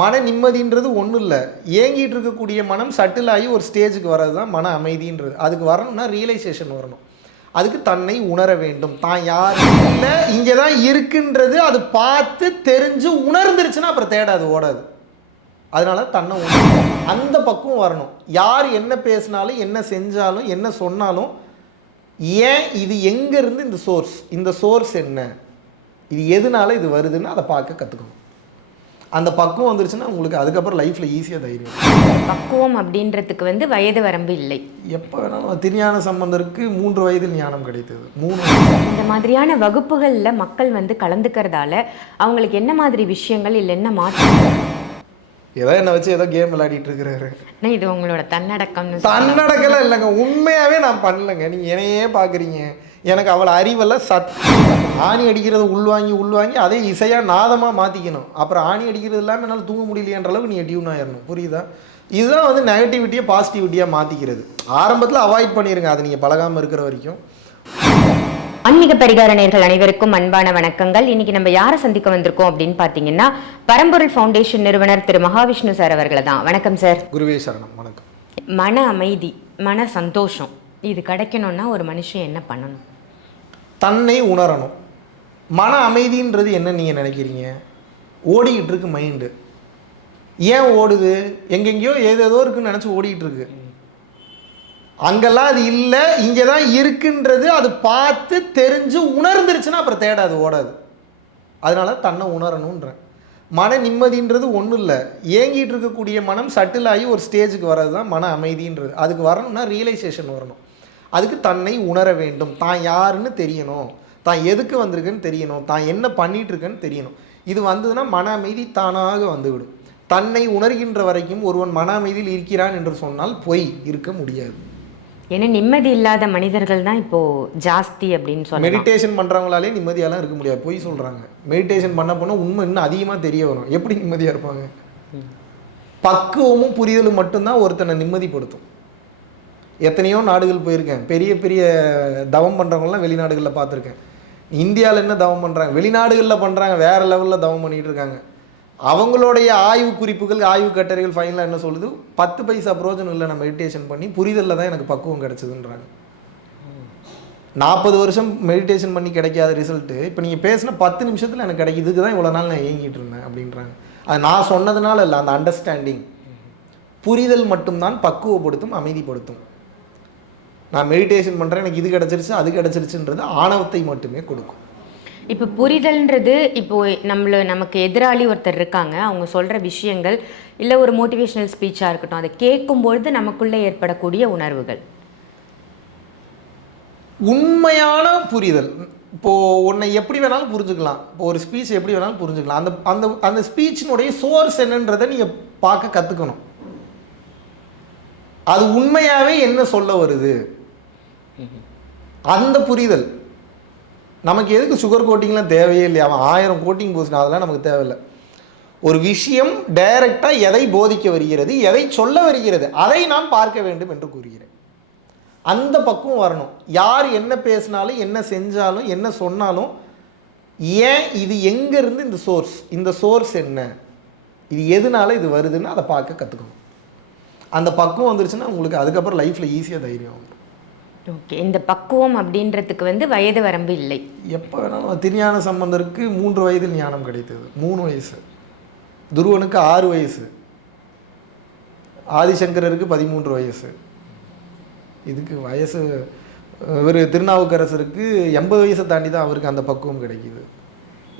மன நிம்மதின்றது ஒன்றும் இல்லை ஏங்கிட்டு இருக்கக்கூடிய மனம் சட்டில் ஆகி ஒரு ஸ்டேஜுக்கு வர்றது தான் மன அமைதின்றது. அதுக்கு வரணும்னா ரியலைசேஷன் வரணும். அதுக்கு தன்னை உணர வேண்டும். தான் யார் இல்லை இங்கே தான் இருக்குன்றது அது பார்த்து தெரிஞ்சு உணர்ந்துருச்சுன்னா அப்புறம் தேடாது ஓடாது. அதனால தன்னை உணர் அந்த பக்கம் வரணும். யார் என்ன பேசினாலும் என்ன செஞ்சாலும் என்ன சொன்னாலும் ஏன் இது எங்கேருந்து இந்த சோர்ஸ் இந்த சோர்ஸ் என்ன? இது எதனால இது வருதுன்னு அதை பார்க்க கற்றுக்கணும் அந்த பக்குவம் வந்துருச்சுன்னா உங்களுக்கு அதுக்கப்புறம் லைஃப்பில் ஈஸியாக தைரியம். பக்குவம் அப்படின்றதுக்கு வந்து வயது வரம்பு இல்லை. எப்போ வேணாலும் திருஞான சம்பந்தருக்கு மூன்று வயதில் ஞானம் கிடைத்தது. மூணு இந்த மாதிரியான வகுப்புகளில் மக்கள் வந்து கலந்துக்கிறதால அவங்களுக்கு என்ன மாதிரி விஷயங்கள் இல்லை என்ன மாற்றம்? ஏதோ என்னை வச்சு ஏதோ கேம் விளையாடிட்டு இருக்கிறாரு. இது உங்களோட தன்னடக்கம்னு சொல்லலாம். தன்னடக்கெல்லாம் இல்லைங்க. உண்மையாகவே நான் பண்ணலைங்க. நீங்கள் என்னையே பார்க்குறீங்க எனக்கு அவளை அறிவெல்லாம் சத் ஆணி அடிக்கிறத உள்வாங்கி உள்வாங்கி அதே இசையாக நாதமாக மாற்றிக்கணும் அப்புறம் ஆணி அடிக்கிறது இல்லாமல் என்னால் தூங்க முடியலையன்ற அளவுக்கு நீங்கள் டியூன் ஆயிடணும் புரியுதா? இதுதான் வந்து நெகட்டிவிட்டியை பாசிட்டிவிட்டியாக மாற்றிக்கிறது ஆரம்பத்தில் அவாய்ட் பண்ணிடுங்க அதை நீங்கள் பழகாமல் இருக்கிற வரைக்கும். ஆன்மீக பரிகார நேர்கள் அனைவருக்கும் அன்பான வணக்கங்கள். இன்னைக்கு நம்ம யாரை சந்திக்க வந்திருக்கோம் அப்படின்னு பார்த்தீங்கன்னா பரம்பொருள் ஃபவுண்டேஷன் நிறுவனர் திரு மகாவிஷ்ணு சார் அவர்களை தான் வணக்கம் சார். குருவே சரணம். வணக்கம். மன அமைதி மன சந்தோஷம். இது கிடைக்கணும்னா ஒரு மனுஷன் என்ன பண்ணணும்? தன்னை உணரணும். மன அமைதின்றது என்ன நீங்கள் நினைக்கிறீங்க? ஓடிக்கிட்டு இருக்கு மைண்டு ஏன் ஓடுது? எங்கெங்கேயோ ஏதேதோ இருக்குன்னு நினச்சி ஓடிக்கிட்டு இருக்கு அங்கெல்லாம் அது இல்லை இங்கே தான் இருக்குன்றது அது பார்த்து தெரிஞ்சு உணர்ந்துருச்சுன்னா அப்புறம் தேடாது ஓடாது. அதனால தன்னை உணரணுன்றேன். மன நிம்மதின்றது ஒன்றும் இல்லை. ஏங்கிட்டு இருக்கக்கூடிய மனம் சட்டில் ஆகி ஒரு ஸ்டேஜுக்கு வர்றது தான் மன அமைதின்றது. அதுக்கு வரணும்னா ரியலைசேஷன் வரணும். அதுக்கு தன்னை உணர வேண்டும். தான் யாருன்னு தெரியணும். தான் எதுக்கு வந்திருக்குன்னு தெரியணும். தான் என்ன பண்ணிட்டு இருக்கேன்னு தெரியணும். இது வந்ததுன்னா மன அமைதி தானாக வந்துவிடும். தன்னை உணர்கின்ற வரைக்கும் ஒருவன் மன அமைதியில் இருக்கிறான் என்று சொன்னால் பொய் இருக்க முடியாது. ஏன்னா நிம்மதி இல்லாத மனிதர்கள் தான் இப்போ ஜாஸ்தி அப்படின்னு சொல்லலாம். மெடிடேஷன் பண்ணுறவங்களாலே நிம்மதியாலாம் இருக்க முடியாது. பொய் சொல்கிறாங்க மெடிடேஷன் பண்ண போனால் உண்மை இன்னும் அதிகமாக தெரிய வரும். எப்படி நிம்மதியாக இருப்பாங்க? பக்குவமும் புரிதலும் மட்டும்தான் ஒருத்தனை நிம்மதிப்படுத்தும். எத்தனையோ நாடுகள் போயிருக்கேன். பெரிய பெரிய தவம் பண்ணுறவங்களாம் வெளிநாடுகளில் பார்த்துருக்கேன். இந்தியாவில் என்ன தவம் பண்ணுறாங்க வெளிநாடுகளில் பண்ணுறாங்க வேறு லெவலில் தவம் பண்ணிகிட்டு இருக்காங்க. அவங்களுடைய ஆய்வு குறிப்புகள் ஆய்வு கட்டுரைகள் ஃபைனலாக என்ன சொல்லுது? பத்து பைசா பிரோஜனம் இல்லை நான் மெடிடேஷன் பண்ணி புரிதலில் தான் எனக்கு பக்குவம் கிடச்சிதுன்றாங்க. நாற்பது வருஷம் மெடிடேஷன் பண்ணி கிடைக்காத ரிசல்ட்டு இப்போ நீங்கள் பேசின பத்து நிமிஷத்தில் எனக்கு கிடைக்கும் இதுக்கு தான் இவ்வளோ நாள் நான் ஏங்கிட்டு இருந்தேன் அப்படின்றாங்க. அது நான் சொன்னதுனால இல்லை அந்த அண்டர்ஸ்டாண்டிங் புரிதல் மட்டும்தான் பக்குவப்படுத்தும் அமைதிப்படுத்தும். நான் மெடிடேஷன் பண்ணுறேன் எனக்கு இது கிடச்சிருச்சு அது கிடச்சிருச்சுன்றது ஆணவத்தை மட்டுமே கொடுக்கும். இப்போ புரிதல்ன்றது இப்போ நம்மள நமக்கு எதிராளி ஒருத்தர் இருக்காங்க அவங்க சொல்ற விஷயங்கள் இல்லை ஒரு மோட்டிவேஷனல் ஸ்பீச்சாக இருக்கட்டும் அதை கேட்கும்பொழுது நமக்குள்ளே ஏற்படக்கூடிய உணர்வுகள். உண்மையான புரிதல். இப்போ உன்னை எப்படி வேணாலும் புரிஞ்சுக்கலாம். இப்போ ஒரு ஸ்பீச் எப்படி வேணாலும் புரிஞ்சுக்கலாம். அந்த அந்த அந்த ஸ்பீச்சினுடைய சோர்ஸ் என்னன்றதை நீங்கள் பார்க்க கற்றுக்கணும் அது உண்மையாகவே என்ன சொல்ல வருது? அந்த புரிதல். நமக்கு எதுக்கு சுகர் கோட்டிங்லாம் தேவையே இல்லையா? அவன் ஆயிரம் கோட்டிங் பூசினா அதெல்லாம் நமக்கு தேவையில்லை. ஒரு விஷயம் டைரக்டாக எதை போதிக்க வருகிறது எதை சொல்ல வருகிறது அதை நான் பார்க்க வேண்டும் என்று கூறுகிறேன். அந்த பக்குவம் வரணும். யார் என்ன பேசினாலும் என்ன செஞ்சாலும் என்ன சொன்னாலும் ஏன் இது எங்கேருந்து இந்த சோர்ஸ் இந்த சோர்ஸ் என்ன? இது எதனால இது வருதுன்னு அதை பார்க்க கற்றுக்கணும் அந்த பக்குவம் வந்துருச்சுன்னா உங்களுக்கு அதுக்கப்புறம் லைஃப்பில் ஈஸியாக தைரியம் வந்துடும் ஓகே இந்த பக்குவம் அப்படின்றதுக்கு வந்து வயது வரம்பு இல்லை. எப்போ வேணாலும் திருஞான சம்பந்தருக்கு மூன்று வயதில் ஞானம் கிடைத்தது மூணு வயசு. துருவனுக்கு ஆறு வயசு. ஆதிசங்கரருக்கு பதிமூன்று வயசு. இதுக்கு வயசு இவர் திருநாவுக்கரசருக்கு எண்பது வயசை தாண்டி தான் அவருக்கு அந்த பக்குவம் கிடைக்குது.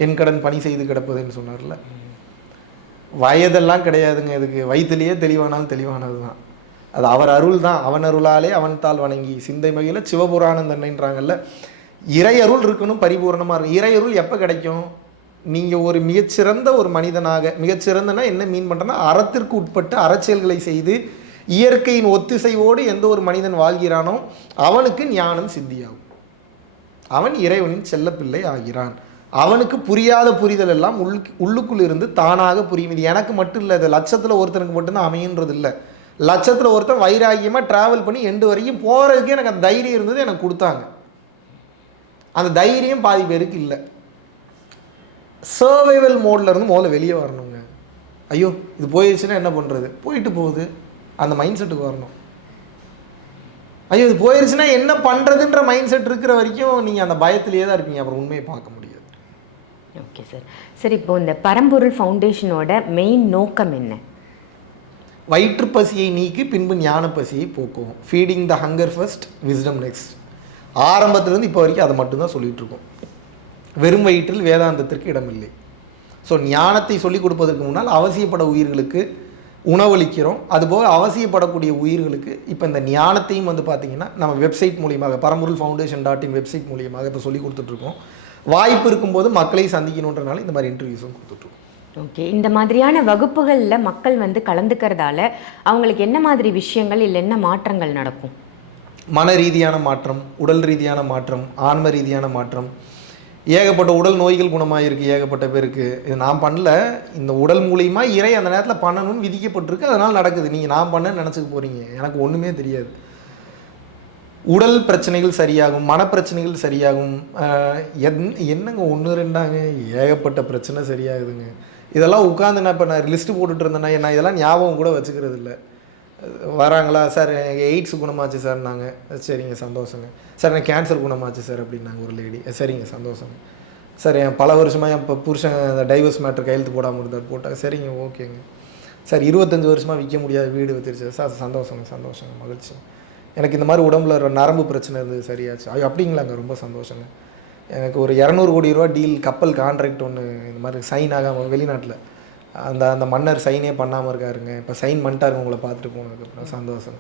என் கடன் பணி செய்து கிடப்பதுன்னு சொன்னார்ல. வயதெல்லாம் கிடையாதுங்க இதுக்கு. வயிற்றுலேயே தெளிவானாலும் தெளிவானது தான் அது அவர் அருள் தான் அவன் அருளாலே அவன் தாள் வணங்கி. சிந்தை மகிழ சிவபுராணம் தன்னைன்றாங்கல்ல. இறை அருள் இருக்கணும் பரிபூரணமாக இருக்கும் இறை அருள் எப்போ கிடைக்கும்? நீங்கள் ஒரு மிகச்சிறந்த ஒரு மனிதனாக மிகச்சிறந்தனா என்ன மீன் பண்ணுறேன்னா அறத்திற்கு உட்பட்டு அறச்செயல்களை செய்து இயற்கையின் ஒத்திசைவோடு எந்த ஒரு மனிதன் வாழ்கிறானோ அவனுக்கு ஞானம் சித்தியாகும். அவன் இறைவனின் செல்லப்பிள்ளை ஆகிறான். அவனுக்கு புரியாத புரிதல் எல்லாம் உள் உள்ளுக்குள் இருந்து தானாக புரியும். இது எனக்கு மட்டும் இல்லை இது லட்சத்தில் ஒருத்தனுக்கு மட்டும்தான் அமையுன்றது இல்லை லட்சத்தில் ஒருத்தன் வைராகியமாக ட்ராவல் பண்ணி எண்டு வரைக்கும் போகிறதுக்கு எனக்கு அந்த தைரியம் இருந்தது எனக்கு கொடுத்தாங்க. அந்த தைரியம் பாதி பேருக்கு இல்லை. சர்வைவல் மோட்லேருந்து முதல்ல வெளியே வரணுங்க. ஐயோ இது போயிடுச்சுன்னா என்ன பண்ணுறது போயிட்டு போகுது. அந்த மைண்ட் செட்டுக்கு வரணும். ஐயோ இது போயிடுச்சுன்னா என்ன பண்ணுறதுன்ற மைண்ட் செட் இருக்கிற வரைக்கும் நீங்கள் அந்த பயத்திலேயே தான் இருப்பீங்க. அப்புறம் உண்மையை பார்க்க முடியாது. ஓகே சார் சார் இப்போ இந்த பரம்பொருள் ஃபவுண்டேஷனோட மெயின் நோக்கம் என்ன? வயிற்று பசியை நீக்கி பின்பு ஞான பசியை போக்குவோம் feeding the hunger first wisdom next ஆரம்பத்துலேருந்து இப்போ வரைக்கும் அதை மட்டும்தான் சொல்லிகிட்ருக்கோம் இருக்கோம். வெறும் வயிற்றில் வேதாந்தத்திற்கு இடமில்லை. ஸோ ஞானத்தை சொல்லிக் கொடுப்பதற்கு முன்னால் அவசியப்பட உயிர்களுக்கு உணவளிக்கிறோம். அதுபோக அவசியப்படக்கூடிய உயிர்களுக்கு இப்போ இந்த ஞானத்தையும் வந்து பார்த்தீங்கன்னா நம்ம வெப்சைட் மூலியமாக பரம்பொருள் ஃபவுண்டேஷன் டாட் இன் வெப்சைட் மூலியமாக இப்போ சொல்லிக் கொடுத்துட்ருக்கோம் வாய்ப்பு இருக்கும்போது மக்களை சந்திக்கணுன்றனால இந்த மாதிரி இன்டர்வியூஸும் கொடுத்துட்ருக்கோம் ஓகே இந்த மாதிரியான வகுப்புகளில் மக்கள் வந்து கலந்துக்கிறதால அவங்களுக்கு என்ன மாதிரி விஷயங்கள் இல்லை என்ன மாற்றங்கள் நடக்கும்? மன ரீதியான மாற்றம் உடல் ரீதியான மாற்றம் ஆன்ம ரீதியான மாற்றம். ஏகப்பட்ட உடல் நோய்கள் குணமாயிருக்கு ஏகப்பட்ட பேருக்கு. இது நான் பண்ணல. இந்த உடல் மூலியமாக இறை அந்த நேரத்தில் பண்ணணும்னு விதிக்கப்பட்டிருக்கு. அதனால் நடக்குது. நீங்கள் நான் பண்ண நினச்சிக்க போகிறீங்க எனக்கு ஒன்றுமே தெரியாது. உடல் பிரச்சனைகள் சரியாகும் மனப்பிரச்சனைகள் சரியாகும். என்- என்னங்க ஒன்று ரெண்டாங்க? ஏகப்பட்ட பிரச்சனை சரியாகுதுங்க. இதெல்லாம் உட்காந்து நான் இப்போ நான் லிஸ்ட்டு போட்டுட்டு இருந்தேன்னா நான் இதெல்லாம் ஞாபகம் கூட வச்சுக்கிறது இல்லை. வராங்களா? சார் எனக்கு எய்ட்ஸ் குணமாச்சு சார் நாங்கள் சரிங்க சந்தோஷங்க. சார் எனக்கு கேன்சர் குணமாச்சு சார் அப்படின்னாங்க ஒரு லேடி சரிங்க சந்தோஷங்க. சார் என் பல வருஷமாக என் இப்போ புருஷன் அந்த டைவர்ஸ் மேட்ரு கையெழுத்து போடாமல் இருந்தார் போட்டாங்க சரிங்க ஓகேங்க. சார் இருபத்தஞ்சி வருஷமாக விற்க முடியாத வீடு வச்சிருச்சு. சார் சந்தோஷங்க சந்தோஷங்க மகிழ்ச்சி. எனக்கு இந்த மாதிரி உடம்புல நரம்பு பிரச்சனை இருந்தது சரியாச்சு. ஐயோ அப்படிங்களாங்க ரொம்ப சந்தோஷங்க. எனக்கு ஒரு இரநூறு கோடி ரூபா டீல் கப்பல் கான்ட்ராக்ட் ஒன்று இந்த மாதிரி சைன் ஆகாமல் வெளிநாட்டில். அந்த அந்த மன்னர் சைனே பண்ணாமல் இருக்காருங்க. இப்போ சைன் பண்ணிட்டாருங்க உங்களை பார்த்துட்டு போனதுக்கப்புறம் சந்தோஷம்.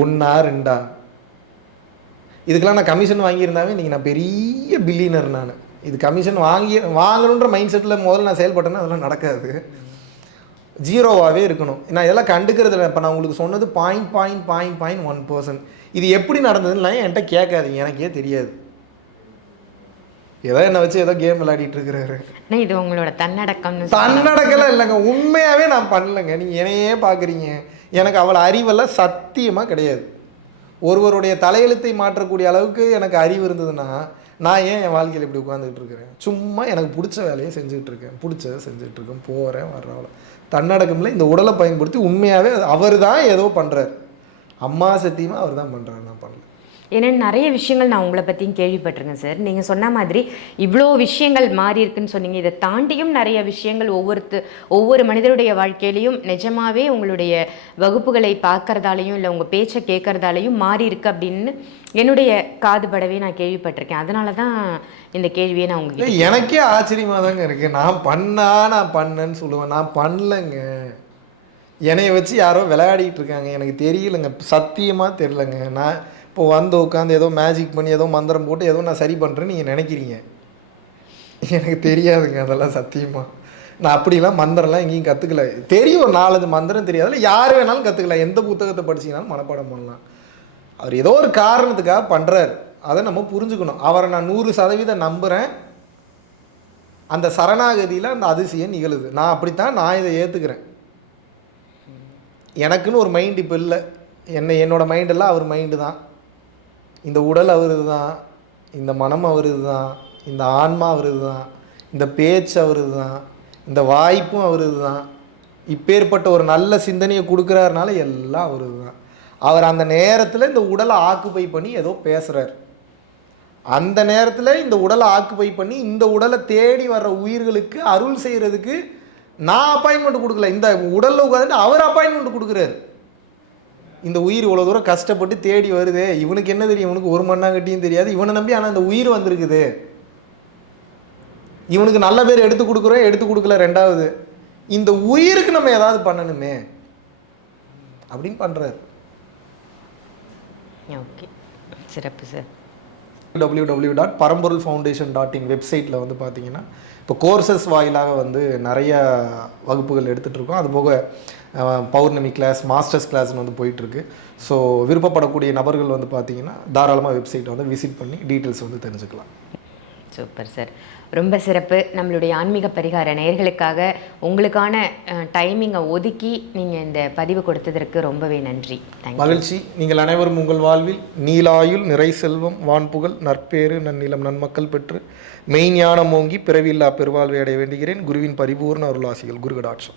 ஒன்றா ரெண்டா? இதுக்கெல்லாம் நான் கமிஷன் வாங்கியிருந்தாவே இன்றைக்கி நான் பெரிய பில்லியனர் நான். இது கமிஷன் வாங்கி வாங்கணுன்ற மைண்ட் செட்டில் முதல்ல நான் செயல்பட்டேன்னா அதெல்லாம் நடக்காது. ஜீரோவாகவே இருக்கணும். நான் இதெல்லாம் கண்டுக்கிறது இல்லை இப்போ நான் உங்களுக்கு சொன்னது point point point point one percent இது எப்படி நடந்ததுன்னு என்கிட்ட கேட்காதீங்க. எனக்கே தெரியாது. ஏதோ என்னை வச்சு ஏதோ கேம் விளையாடிட்டு இருக்கிறாரு. இது உங்களோட தன்னடக்கம்னு தன்னடக்கெல்லாம் இல்லைங்க. உண்மையாகவே நான் பண்ணலைங்க. நீங்கள் என்னையே பார்க்குறீங்க. எனக்கு அவள் அறிவெல்லாம் சத்தியமாக கிடையாது. ஒருவருடைய தலையெழுத்தை மாற்றக்கூடிய அளவுக்கு எனக்கு அறிவு இருந்ததுன்னா நான் ஏன் என் வாழ்க்கையில் இப்படி உட்காந்துக்கிட்டு இருக்கிறேன்? சும்மா எனக்கு பிடிச்ச வேலையை செஞ்சுக்கிட்டு இருக்கேன். பிடிச்சதை செஞ்சுட்டு இருக்கேன். போகிறேன் வர்றவளை தன்னடக்கமில்ல இந்த உடலை பயன்படுத்தி உண்மையாகவே அவர் தான் ஏதோ பண்ணுறார் அம்மா சத்தியமாக அவர் தான் பண்ணுறாரு நான் பண்ணல. ஏன்னா நிறைய விஷயங்கள் நான் உங்களை பற்றியும் கேள்விப்பட்டிருக்கேன் சார் நீங்கள் சொன்ன மாதிரி இவ்வளோ விஷயங்கள் மாறி இருக்குன்னு சொன்னீங்க. இதை தாண்டியும் நிறைய விஷயங்கள் ஒவ்வொருத்து ஒவ்வொரு மனிதருடைய வாழ்க்கையிலையும் நிஜமாவே உங்களுடைய வகுப்புகளை பார்க்கறதாலையும் இல்லை உங்கள் பேச்சை கேட்கறதாலையும் மாறி இருக்கு அப்படின்னு என்னுடைய காதுபடவே நான் கேள்விப்பட்டிருக்கேன். அதனால தான் இந்த கேள்வியை நான் உங்களுக்கு எனக்கே ஆச்சரியமாக தாங்க இருக்கு. நான் பண்ணா நான் பண்ணேன்னு சொல்லுவேன். நான் பண்ணலைங்க. என்னைய வச்சு யாரோ விளையாடிட்டு இருக்காங்க. எனக்கு தெரியலங்க. சத்தியமாக தெரிலங்க நான் இப்போ வந்து உட்காந்து ஏதோ மேஜிக் பண்ணி ஏதோ மந்திரம் போட்டு ஏதோ நான் சரி பண்ணுறேன்னு நீங்கள் நினைக்கிறீங்க. எனக்கு தெரியாதுங்க அதெல்லாம் சத்தியமாக நான் அப்படிலாம் மந்திரம்லாம் எங்கேயும் கற்றுக்கல தெரியும் ஒரு நாலஞ்சு மந்திரம் தெரியாதுல யார் வேணாலும் கற்றுக்கலாம் எந்த புத்தகத்தை படிச்சிங்கனாலும் மனப்பாடம் பண்ணலாம். அவர் ஏதோ ஒரு காரணத்துக்காக பண்ணுறாரு அதை நம்ம புரிஞ்சுக்கணும். அவரை நான் நூறு சதவீதம் நம்புகிறேன் அந்த சரணாகதியில் அந்த அதிசயம் நிகழுது. நான் அப்படித்தான் நான் இதை ஏற்றுக்கிறேன் எனக்குன்னு ஒரு மைண்ட் இப்போ இல்லை. என்ன என்னோடய மைண்டெல்லாம் அவர் மைண்டு தான். இந்த உடல் அவரது தான் இந்த மனம் அவரது தான் இந்த ஆன்மா அவரது தான் இந்த பேச்சு அவரது தான் இந்த வாய்ப்பும் அவரது தான் இப்பேற்பட்ட ஒரு நல்ல சிந்தனையை கொடுக்குறாருனால எல்லாம் அவரது தான் அவர் அந்த நேரத்தில் இந்த உடலை ஆக்குப்பை பண்ணி ஏதோ பேசுகிறார் அந்த நேரத்தில் இந்த உடலை ஆக்குப்பை பண்ணி இந்த உடலை தேடி வர்ற உயிர்களுக்கு அருள் செய்கிறதுக்கு நான் அப்பாயின்மெண்ட் கொடுக்கல. இந்த உடலில் உட்காந்துட்டு அவர் அப்பாயின்மெண்ட் கொடுக்குறாரு. இந்த உயிர் இவ்வளோ தூரம் கஷ்டப்பட்டு தேடி வருது. இவனுக்கு என்ன தெரியும்? இவனுக்கு ஒரு மண்ணாங்கட்டியும் தெரியாது. இவனை நம்பி ஆனால் அந்த உயிர் வந்திருக்குது. இவனுக்கு நல்ல பேர் எடுத்து கொடுக்குறோம் எடுத்து கொடுக்கல ரெண்டாவது. இந்த உயிருக்கு நம்ம ஏதாவது பண்ணணுமே. அப்படின்னு பண்ணுறாரு ஓகே. சிறப்பு sir. W W dot Paramporul foundation dot in வெப்சைட்டில் வந்து பார்த்தீங்கன்னா இப்போ கோர்சஸ் வாயிலாக வந்து நிறைய வகுப்புகள் எடுத்துகிட்டு இருக்கோம். அது போக பௌர்ணமி கிளாஸ் மாஸ்டர்ஸ் கிளாஸ்னு வந்து போயிட்டுருக்கு. ஸோ விருப்பப்படக்கூடிய நபர்கள் வந்து பார்த்தீங்கன்னா தாராளமாக வெப்சைட்டை வந்து விசிட் பண்ணி டீட்டெயில்ஸ் வந்து தெரிஞ்சுக்கலாம். Super sir. ரொம்ப சிறப்பு. நம்மளுடைய ஆன்மீக பரிகார நேயர்களுக்காக உங்களுக்கான டைமிங்கை ஒதுக்கி நீங்கள் இந்த பதிவு கொடுத்ததற்கு ரொம்பவே நன்றி. மகிழ்ச்சி. நீங்கள் அனைவரும் உங்கள் வாழ்வில் நீலாயுள் நிறை செல்வம் வான்புகழ் நற்பேறு நன்னிலம் நன்மக்கள் பெற்று மெய்ஞானம் ஓங்கி பிறவில்லா பெருவாழ்வை அடைய வேண்டுகிறேன். குருவின் பரிபூர்ண அருளாசிகள். குருகடாட்சம்.